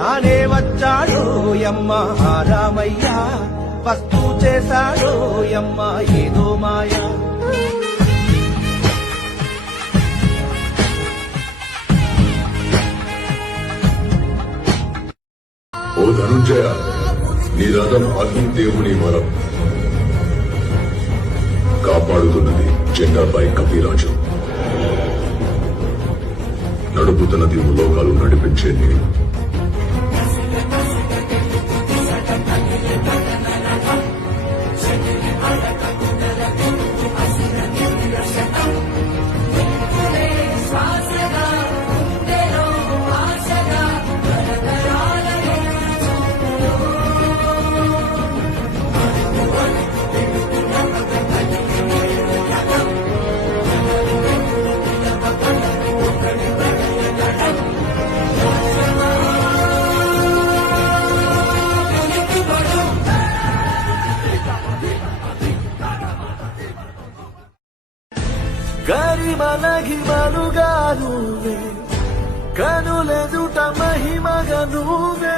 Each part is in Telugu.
తానే వచ్చాడు యమ్మ రామయ్య, వస్తూ చేశాడు యమ్మ ఏదో మాయా. ఓ ధనుంజయ, నీ రథం అగ్నిదేవుని వరం కాపాడుతున్నది జెండాపై కపిరాజు, నడుపుతున్నది లోకాలు నడిపించే నేను. గరిమలగిమలుగా నువ్వే, కనులెదుట మహిమగా నువ్వే,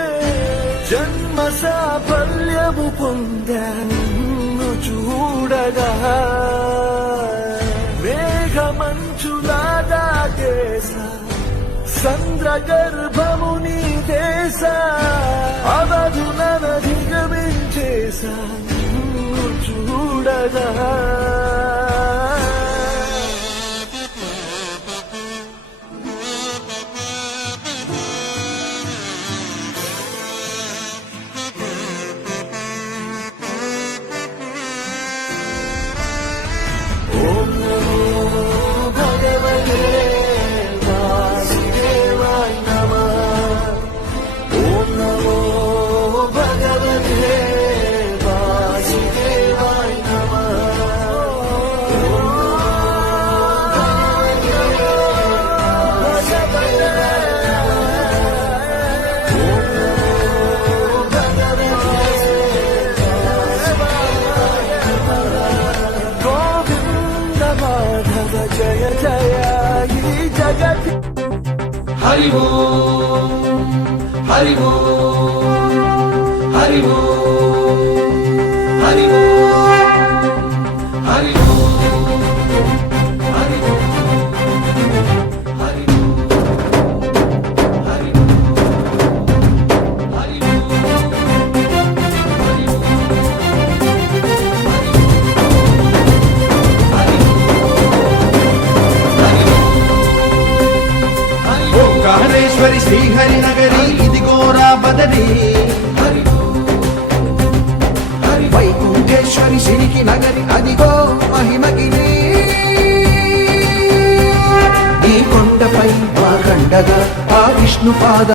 జన్మ సాఫల్యము పొందాను చూడగా, మేఘమంచులా దాటేసా సంద్ర గర్భము నీ దేశ, అవధులను దిగమించేసా చూడగా. జయ జయ ఈ జగత్. హరి ఓం హరి ఓం హరి ఓం హరి ఓం హరి ఓం హరి ఓం హరి కాళేశ్వరి శ్రీహరి నగరి ఇదిగోరా బదరి, వైకుంఠేశ్వరి సిరికి నగరి అదిగో మహిమగిరి. ఈ కొండపై మా కండగా ఆ విష్ణు పాద